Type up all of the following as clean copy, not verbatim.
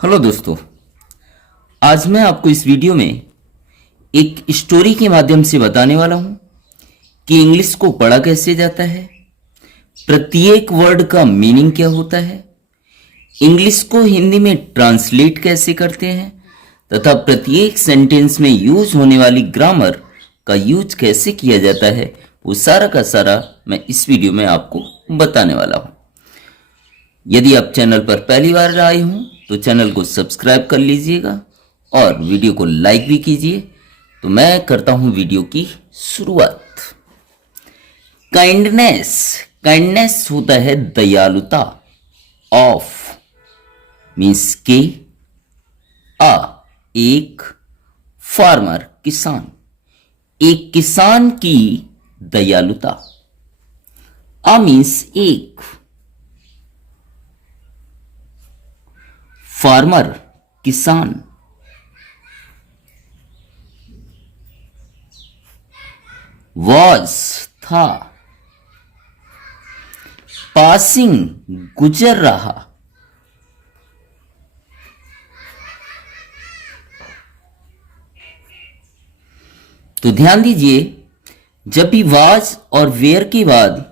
Hello दोस्तों, आज मैं आपको इस वीडियो में एक स्टोरी के माध्यम से बताने वाला हूं कि इंग्लिश को पढ़ा कैसे जाता है, प्रत्येक वर्ड का मीनिंग क्या होता है, इंग्लिश को हिंदी में ट्रांसलेट कैसे करते हैं तथा प्रत्येक सेंटेंस में यूज होने वाली ग्रामर का यूज कैसे किया जाता है, वो सारा का सारा मैं इस वीडियो में आपको बताने वाला हूं। यदि आप चैनल पर पहली बार आए हों तो चैनल को सब्सक्राइब कर लीजिएगा और वीडियो को लाइक भी कीजिए। तो मैं करता हूं वीडियो की शुरुआत। काइंडनेस, काइंडनेस होता है दयालुता। ऑफ मीन्स के, आ एक, फार्मर किसान, एक किसान की दयालुता। आ मीन्स एक, फार्मर किसान। वॉज था, पासिंग गुजर रहा। तो ध्यान दीजिए, जब भी वाज और वेयर के बाद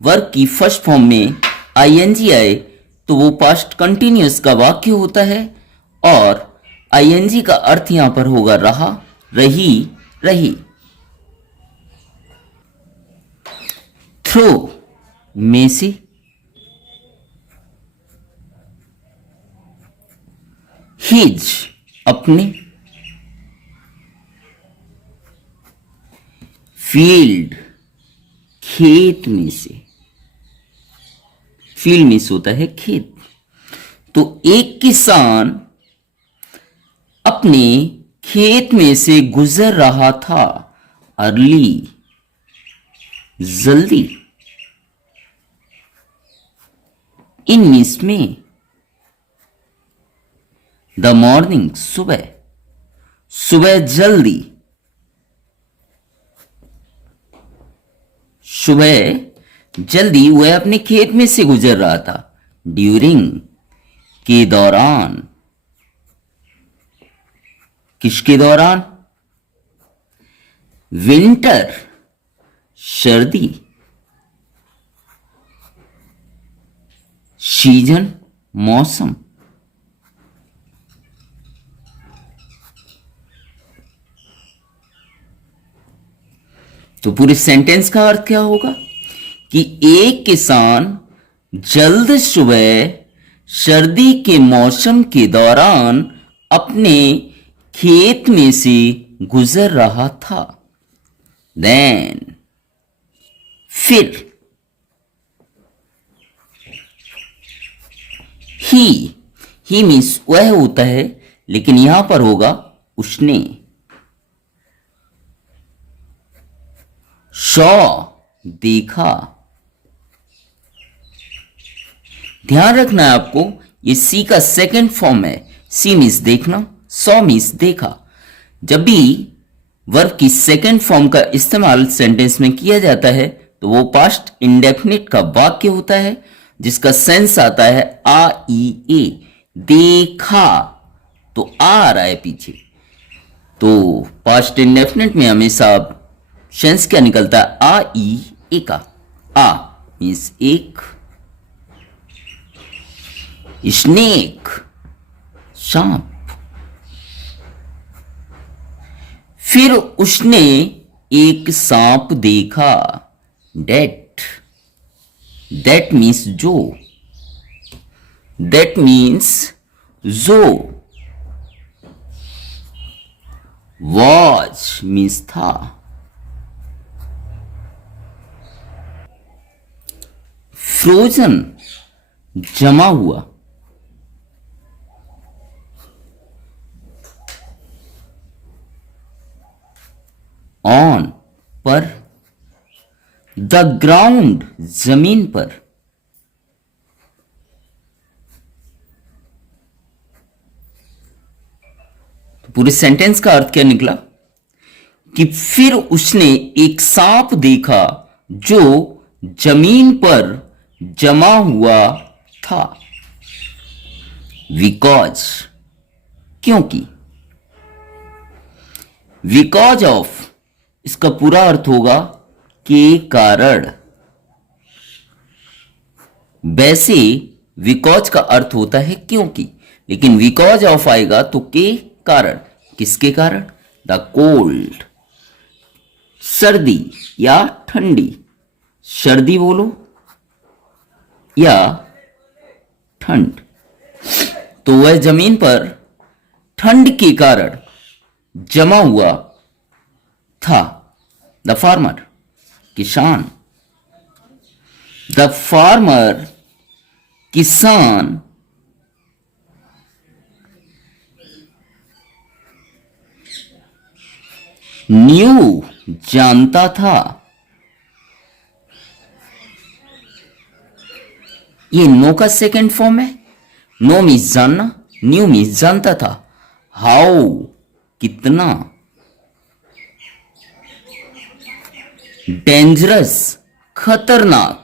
वर्ब की फर्स्ट फॉर्म में आईएनजी आए तो वो पास्ट कंटिन्यूअस का वाक्य होता है और आईएनजी का अर्थ यहां पर होगा रहा, रही, रही। थ्रो में से, हिज अपने, फील्ड खेत में से, फील्ड मीन्स होता है खेत। तो एक किसान अपने खेत में से गुजर रहा था। अर्ली जल्दी, इन मीन्स में, द मॉर्निंग सुबह, सुबह जल्दी, सुबह जल्दी वह अपने खेत में से गुजर रहा था। ड्यूरिंग के दौरान, किसके दौरान? विंटर सर्दी, सीजन मौसम। तो पूरे सेंटेंस का अर्थ क्या होगा कि एक किसान जल्द सुबह सर्दी के मौसम के दौरान अपने खेत में से गुजर रहा था। देन फिर, ही मीन्स वह होता है, लेकिन यहां पर होगा उसने। सॉ देखा। ध्यान रखना है आपको, ये सी का सेकंड फॉर्म है। सी मीन्स देखना, सॉ मीन्स देखा। जब भी वर्ब की सेकंड फॉर्म का इस्तेमाल सेंटेंस में किया जाता है तो वो पास्ट इंडेफिनिट का वाक्य होता है जिसका सेंस आता है आ ई ए। देखा तो आ रहा है पीछे, तो पास्ट इंडेफिनिट में हमेशा सेंस क्या निकलता है? आ ई ए का। आ मीन्स एक, स्नेक सांप। फिर उसने एक सांप देखा। डेट, दैट मीन्स जो, दैट मीन्स जो। वॉज मीन्स था। फ्रोजन जमा हुआ। ऑन पर, द ग्राउंड जमीन पर। तो पूरे सेंटेंस का अर्थ क्या निकला कि फिर उसने एक सांप देखा जो जमीन पर जमा हुआ था। बिकॉज, क्योंकि। बिकॉज ऑफ इसका पूरा अर्थ होगा के कारण। वैसे बिकॉज का अर्थ होता है क्योंकि, लेकिन बिकॉज ऑफ आएगा तो के कारण। किसके कारण? द कोल्ड, सर्दी या ठंडी। सर्दी बोलो या ठंड। तो वह जमीन पर ठंड के कारण जमा हुआ था। द फार्मर, किसान। द फार्मर, किसान, न्यू, जानता था। ये नो का सेकेंड फॉर्म है। नो मीन्स जानना, न्यू मीन्स जानता था। हाउ, कितना। डेंजरस, खतरनाक।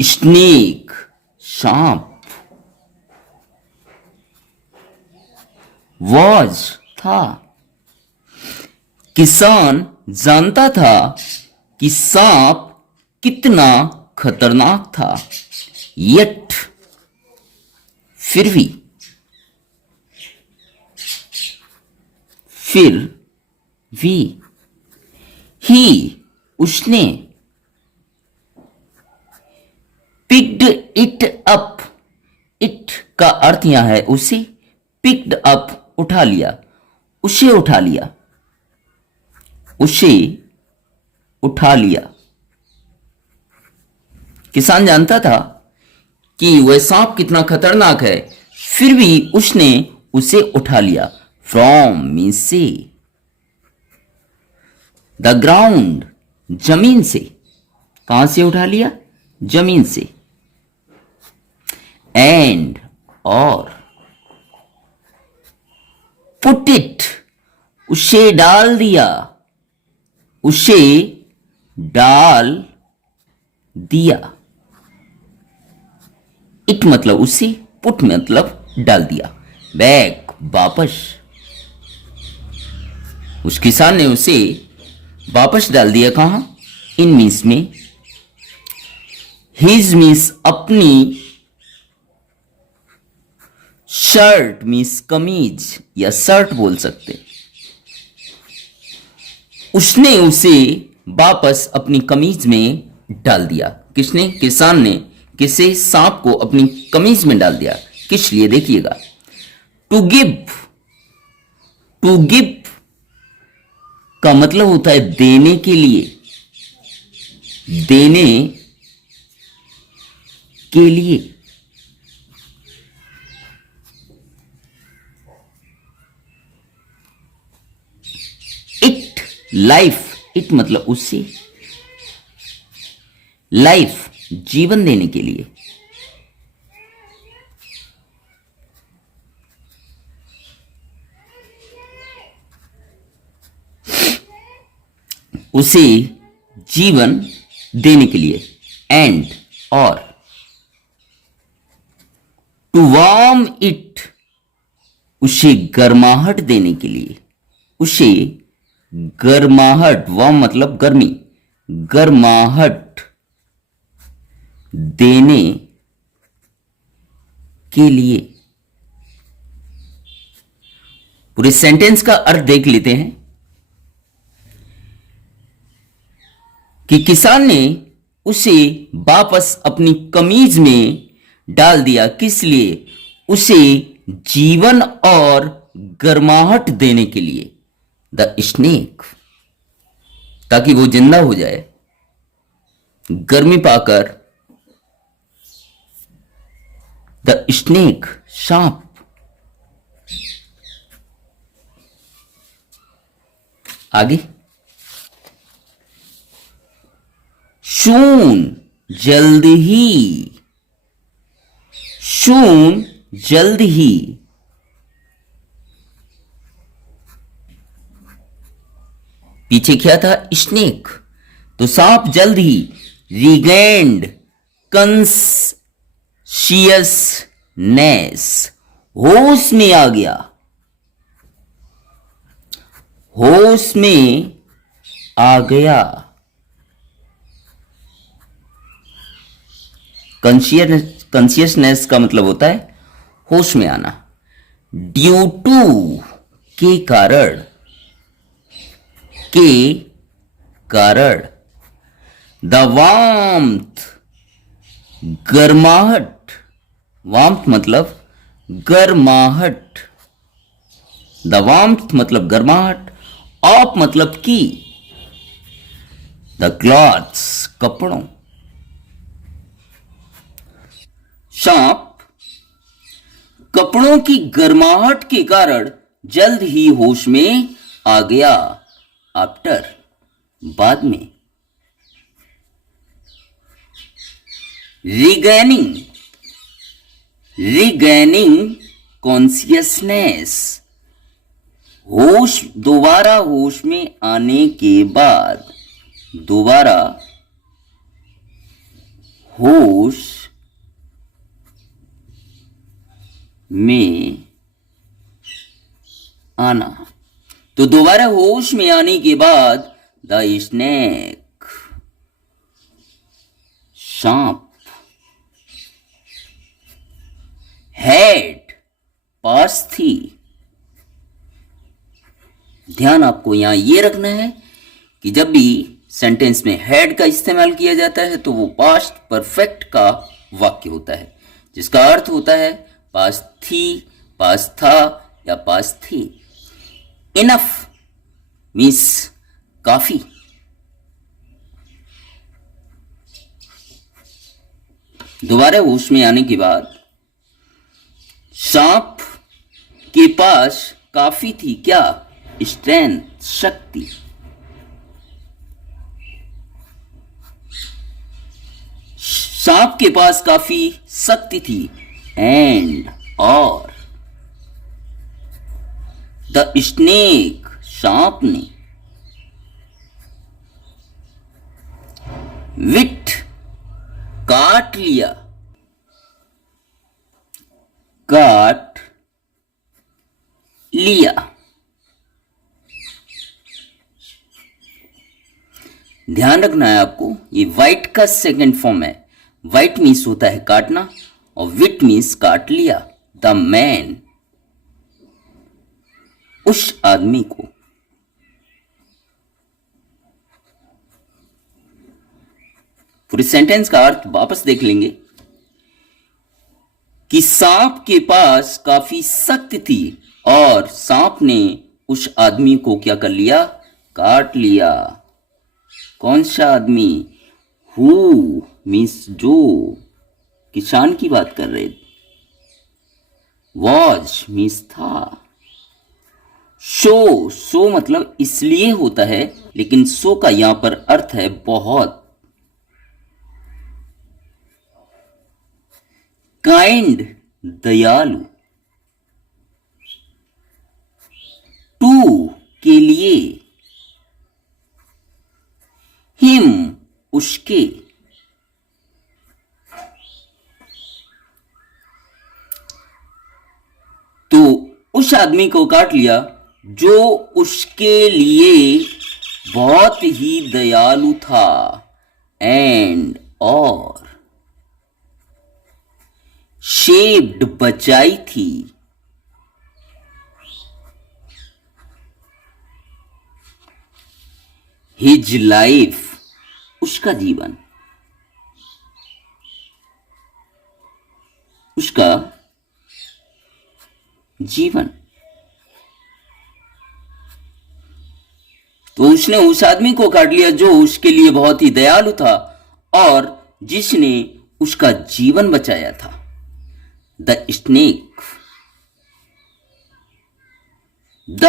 स्नेक, सांप। वॉज, था। किसान जानता था कि सांप कितना खतरनाक था। यट, फिर भी। फिर भी। ही, उसने। पिक्ड इट अप, इट का अर्थ यहां है उसे। पिक्ड अप, उठा लिया, उसे उठा लिया, उसे उठा लिया। किसान जानता था कि वह सांप कितना खतरनाक है, फिर भी उसने उसे उठा लिया। फ्रॉम मीन्स से। द ग्राउंड, जमीन से। कहां से उठा लिया? जमीन से। एंड, और। पुट इट, उसे डाल दिया, उसे डाल दिया। इट मतलब उसे, पुट मतलब डाल दिया। बैक, वापस। उस किसान ने उसे वापस डाल दिया। कहां? इन मीन्स में। हिज मीन्स अपनी। शर्ट मीन्स कमीज या शर्ट बोल सकते। उसने उसे वापस अपनी कमीज में डाल दिया। किसने? किसान ने किसे? सांप को अपनी कमीज में डाल दिया। किस लिए? देखिएगा। टू गिव, टू गिव का मतलब होता है देने के लिए, देने के लिए। इट, लाइफ, इट मतलब उससे। लाइफ, जीवन देने के लिए। उसे जीवन देने के लिए। एंड, और। टू वार्म इट, उसे गर्माहट देने के लिए। उसे गर्माहट, वार्म मतलब गर्मी, गर्माहट देने के लिए। पूरे सेंटेंस का अर्थ देख लेते हैं कि किसान ने उसे वापस अपनी कमीज में डाल दिया। किस लिए? उसे जीवन और गर्माहट देने के लिए। द स्नेक, ताकि वो जिंदा हो जाए, गर्मी पाकर। द स्नेक, सांप। आगे। सून, जल्द ही। सून, जल्द ही। पीछे क्या था? स्नेक। तो सांप जल्द ही, regained consciousness, होश में आ गया, होश में आ गया। कॉन्शियसनेस का मतलब होता है होश में आना। ड्यू टू के कारण, के कारण। द वार्मथ, गर्माहट, वार्मथ मतलब गर्माहट, द वार्मथ मतलब गर्माहट, ऑफ मतलब की, द क्लॉथ्स कपड़ों। सांप कपड़ों की गर्माहट के कारण जल्द ही होश में आ गया। आफ्टर बाद में। रिगेनिंग, रिगेनिंग कॉन्शियसनेस, होश, दोबारा होश में आने के बाद, दोबारा होश में आना। तो दोबारा होश में आने के बाद द स्नेक, सांप, हैड, पास थी। ध्यान आपको यहां यह रखना है कि जब भी सेंटेंस में हैड का इस्तेमाल किया जाता है तो वो पास्ट परफेक्ट का वाक्य होता है, जिसका अर्थ होता है पास थी, पास था या पास थी। इनफ मीन्स काफी। दोबारा होश में आने के बाद सांप के पास काफी थी क्या? स्ट्रेंथ, शक्ति। सांप के पास काफी शक्ति थी। एंड, और। द स्नेक, सांप ने। विट, काट लिया, काट लिया। ध्यान रखना है आपको, ये वाइट का सेकंड फॉर्म है। वाइट मीन्स होता है काटना और विट मीन्स काट लिया। द मैन, उस आदमी को। पूरे सेंटेंस का अर्थ वापस देख लेंगे कि सांप के पास काफी शक्ति थी और सांप ने उस आदमी को क्या कर लिया? काट लिया। कौन सा आदमी? हु मीन्स जो, किसान की बात कर रहे। वॉज मीन्स था। सो मतलब इसलिए होता है, लेकिन सो का यहां पर अर्थ है बहुत। काइंड, दयालु। टू, के लिए। हिम, उसके। तो उस आदमी को काट लिया जो उसके लिए बहुत ही दयालु था। एंड, और। शेप्ड, बचाई थी। हिज लाइफ, उसका जीवन, उसका जीवन। तो उसने उस आदमी को काट लिया जो उसके लिए बहुत ही दयालु था और जिसने उसका जीवन बचाया था। The snake, the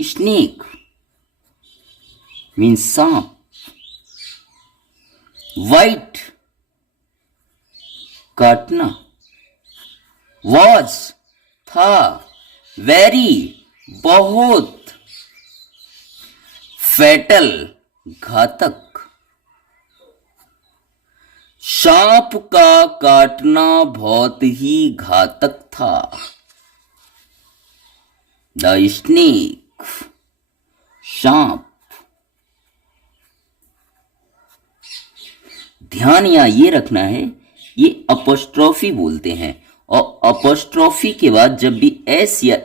snake means सांप। वाइट, काटना। वॉज, था। वेरी, बहुत। फैटल, घातक। सांप का काटना बहुत ही घातक था। द स्नेक, सांप। ध्यान यहां ये रखना है, ये अपोस्ट्रोफी बोलते हैं, और अपोस्ट्रोफी के बाद जब भी एस या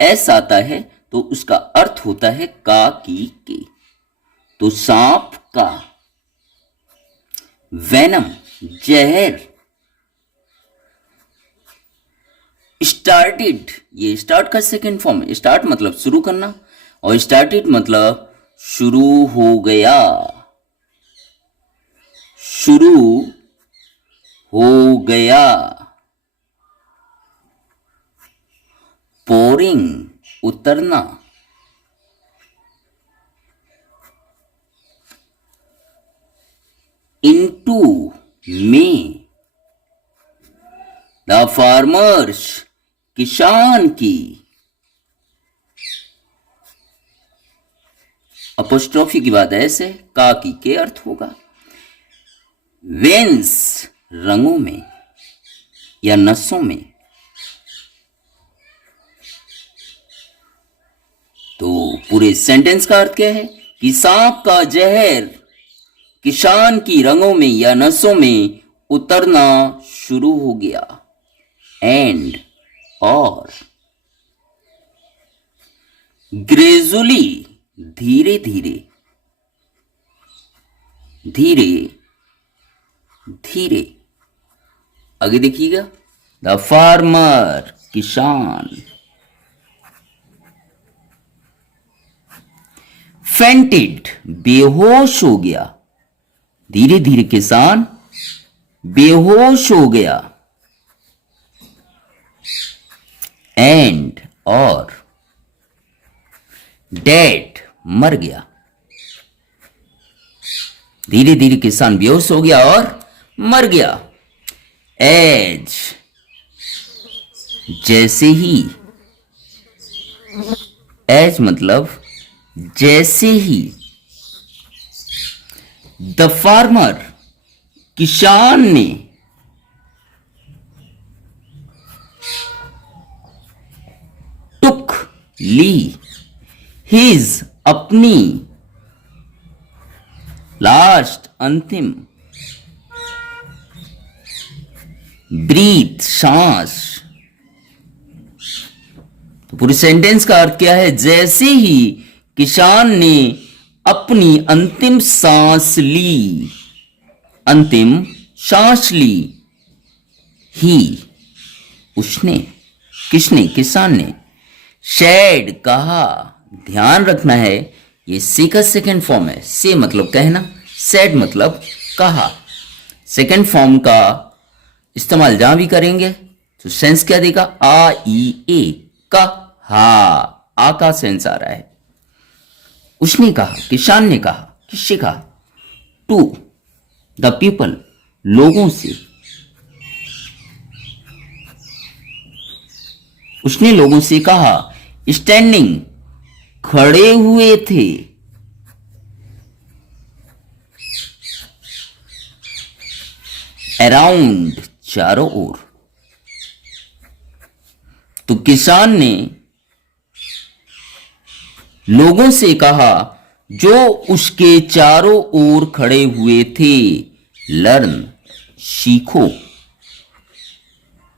एस आता है तो उसका अर्थ होता है का, की, के। तो सांप का। वेनम, जहर। स्टार्टेड, ये स्टार्ट का सेकेंड फॉर्म है। स्टार्ट मतलब शुरू करना, और स्टार्टेड मतलब शुरू हो गया, शुरू हो गया। पोरिंग, उतरना। इनटू, में। द फार्मर्स, किसान की। अपोस्ट्रोफी की बात ऐसे, का, की, के अर्थ होगा। वेंस, रंगों में या नसों में। तो पूरे सेंटेंस का अर्थ क्या है कि सांप का जहर किसान की रंगों में या नसों में उतरना शुरू हो गया। एंड, और। ग्रेजुअली, धीरे धीरे, धीरे धीरे। आगे देखिएगा, द फार्मर, किसान। फेंटेड, बेहोश हो गया। धीरे धीरे किसान बेहोश हो गया। एंड, और। डेड, मर गया। धीरे धीरे किसान बेहोश हो गया और मर गया। एज, जैसे ही। एज मतलब जैसे ही। द फार्मर, किसान ने। टुक, ली। हिज, अपनी। लास्ट, अंतिम। ब्रीथ, सांस। तो पूरे सेंटेंस का अर्थ क्या है, जैसे ही किसान ने अपनी अंतिम सांस ली, अंतिम सांस ली। ही, उसने। किसने, किसान ने। शेड, कहा। ध्यान रखना है, ये से का सेकेंड फॉर्म है। से मतलब कहना, सेड मतलब कहा। सेकेंड फॉर्म का इस्तेमाल जहां भी करेंगे तो सेंस क्या देगा, आ, ई, ए। कहा, आ का सेंस आ रहा है। उसने कहा, किसान ने कहा। किससे कहा, टू द पीपल, लोगों से। उसने लोगों से कहा। स्टैंडिंग, खड़े हुए थे। अराउंड, चारों ओर। तो किसान ने लोगों से कहा जो उसके चारों ओर खड़े हुए थे। लर्न, सीखो।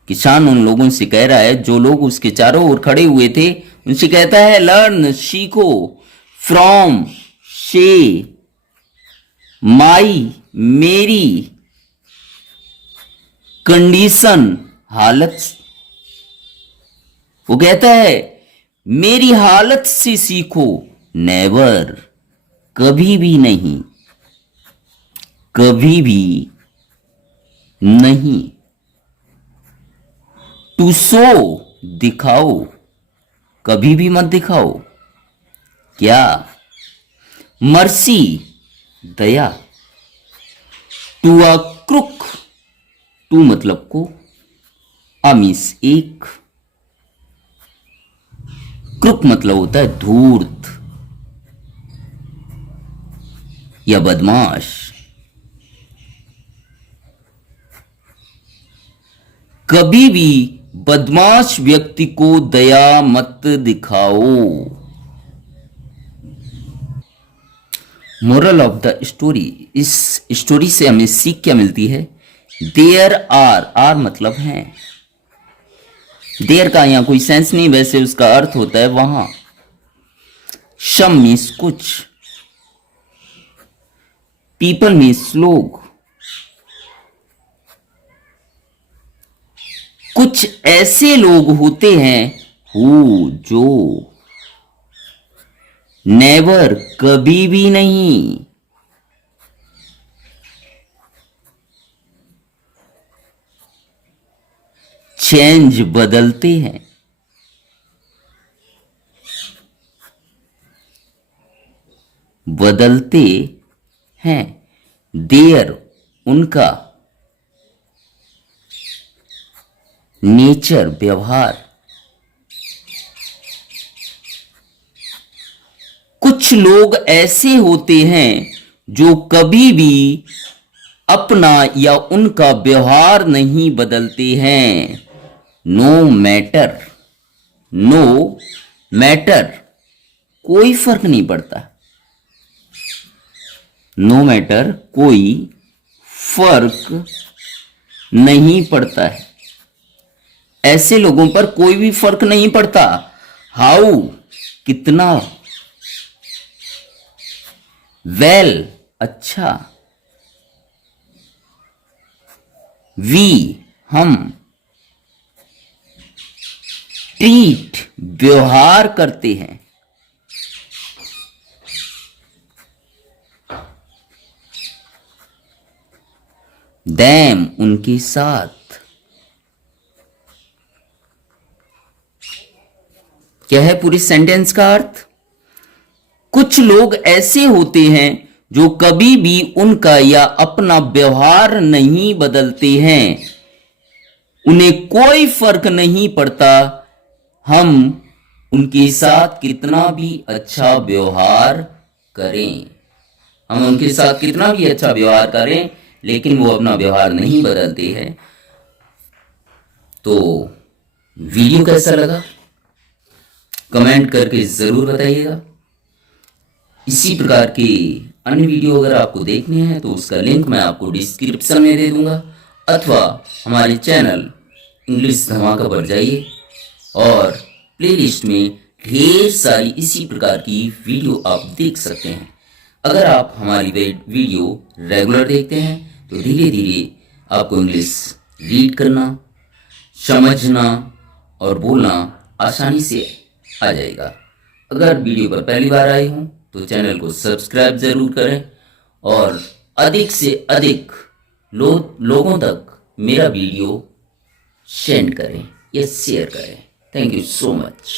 किसान उन लोगों से कह रहा है जो लोग उसके चारों ओर खड़े हुए थे, उनसे कहता है लर्न, सीखो। फ्रॉम, से। माई, मेरी। कंडीशन, हालत। वो कहता है मेरी हालत से सीखो। नेवर, कभी भी नहीं, कभी भी नहीं। टू शो, दिखाओ, कभी भी मत दिखाओ। क्या, मर्सी, दया। टू अ क्रुक, टू मतलब को, अमीस एक। क्रुक मतलब होता है धूर्त या बदमाश। कभी भी बदमाश व्यक्ति को दया मत दिखाओ। मोरल ऑफ द स्टोरी, इस स्टोरी से हमें सीख क्या मिलती है? देयर आर मतलब है। देयर का यहां कोई सेंस नहीं, वैसे उसका अर्थ होता है वहां। सम मीन्स कुछ, पीपल मीन्स लोग। कुछ ऐसे लोग होते हैं हु जो नेवर कभी भी नहीं, चेंज बदलते हैं, बदलते हैं। देयर उनका, नेचर व्यवहार। कुछ लोग ऐसे होते हैं जो कभी भी अपना या उनका व्यवहार नहीं बदलते हैं। नो मैटर, नो मैटर कोई फर्क नहीं पड़ता। नो मैटर कोई फर्क नहीं पड़ता है। ऐसे लोगों पर कोई भी फर्क नहीं पड़ता। हाउ कितना, वेल अच्छा, वी हम, ट्रीट व्यवहार करते हैं, देम उनके साथ। क्या है पूरी सेंटेंस का अर्थ? कुछ लोग ऐसे होते हैं जो कभी भी उनका या अपना व्यवहार नहीं बदलते हैं। उन्हें कोई फर्क नहीं पड़ता हम उनके साथ कितना भी अच्छा व्यवहार करें। हम उनके साथ कितना भी अच्छा व्यवहार करें, लेकिन वो अपना व्यवहार नहीं बदलते हैं। तो वीडियो कैसा लगा कमेंट करके जरूर बताइएगा। इसी प्रकार के अन्य वीडियो अगर आपको देखने हैं तो उसका लिंक मैं आपको डिस्क्रिप्शन में दे दूंगा, अथवा हमारे चैनल इंग्लिश धमाका पर जाइए और प्लेलिस्ट में ढेर सारी इसी प्रकार की वीडियो आप देख सकते हैं। अगर आप हमारी वीडियो रेगुलर देखते हैं तो धीरे धीरे आपको इंग्लिश रीड करना, समझना और बोलना आसानी से आ जाएगा। अगर वीडियो पर पहली बार आए हों तो चैनल को सब्सक्राइब जरूर करें और अधिक से अधिक लोगों तक मेरा वीडियो सेंड करें या शेयर करें। Thank you so much.